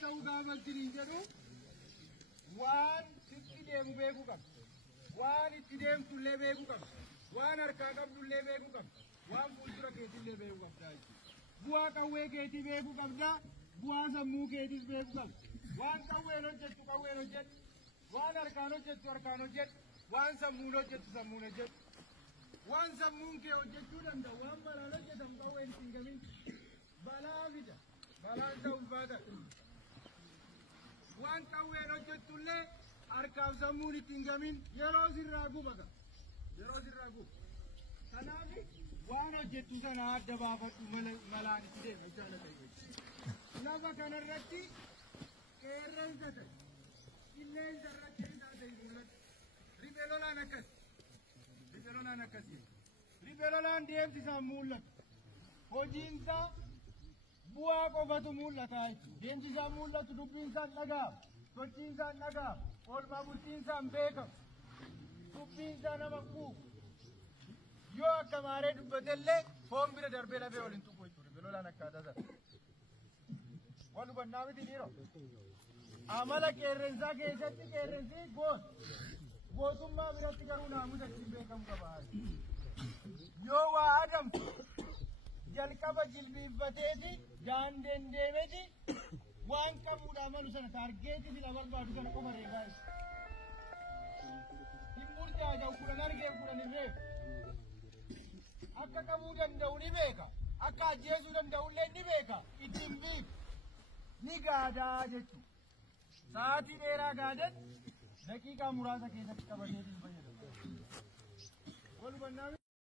ta'uu gaafattiin jedhu waan itti deemu beekuu qabda. Waan itti deemtullee beekuu qabda. Waan harkaa qabdullee beekuu qabda. Waan fuuldura keetillee beekuu qabda. Bu'aa qawwee keetii beekuu qabda. Bu'aa sammuu keetiis beekuu qabda. Waan qawween hojjettu qawween hojjettu. Waan harkaan hojjettu harkaan hojjettu. Waan sammuun hojjettu sammuun hojjettu. Waan sammuun kee hojjechuu danda'u waan balaan hojjetamu qawween ittiin gamin balaa fida. Balaan ta'uu ulfaata. Waan qawween hojjettullee harkaaf sammuun ittiin gamin yeroo sirraa guba. Yeroo sirraa guba. Kanaaf waan hojjettu sana adda baafadhu malaan itti deema jaalata. Lafa kanarratti qeerransa ta'e qilleensa irratti isaa ta'e mul'ata. Riphee lolaan akkas. Riphee lolaan akkasii. Riphee lolaan deemsi isaan mul'atu. Hojiinsaa bu'aa qofatu mul'ata jechuudha. Deemsi isaan mul'atu dubbiin isaan dhaga'ama. Sochiin isaan dhaga'ama. Oolmaa bultiin isaan beekamu. Dubbiin isaa nama quuqu. Yoo akka maaree dubbatellee foon bira darbee lafee waliin tuqu jechuudha. Riphee lolaan akkaataa sana. Wal hubannaa miti dhiiroo. Amala qeerransaa keessatti qeerransi goota. Gootummaa biratti garuu naamusa ittiin beekamu qaba. Yoo waa adamsu jalqaba jilbiiffateeti daandeen deemeti waan qabuudhaa malu sana taargeetii fila barbaadu sana qofa reebaa isa. Hin murtaa'u kudhan argee kudhan hin reebu. Akka qabuu danda'u ni beeka. Akka ajjeesuu danda'ullee ni beeka. Ittiin biifu. Ni gaadaa jechuudha. Sa'aatii dheeraa gaadan daqiiqaa muraasa keessatti qabateetiin fayyadamu. Wal hubannaa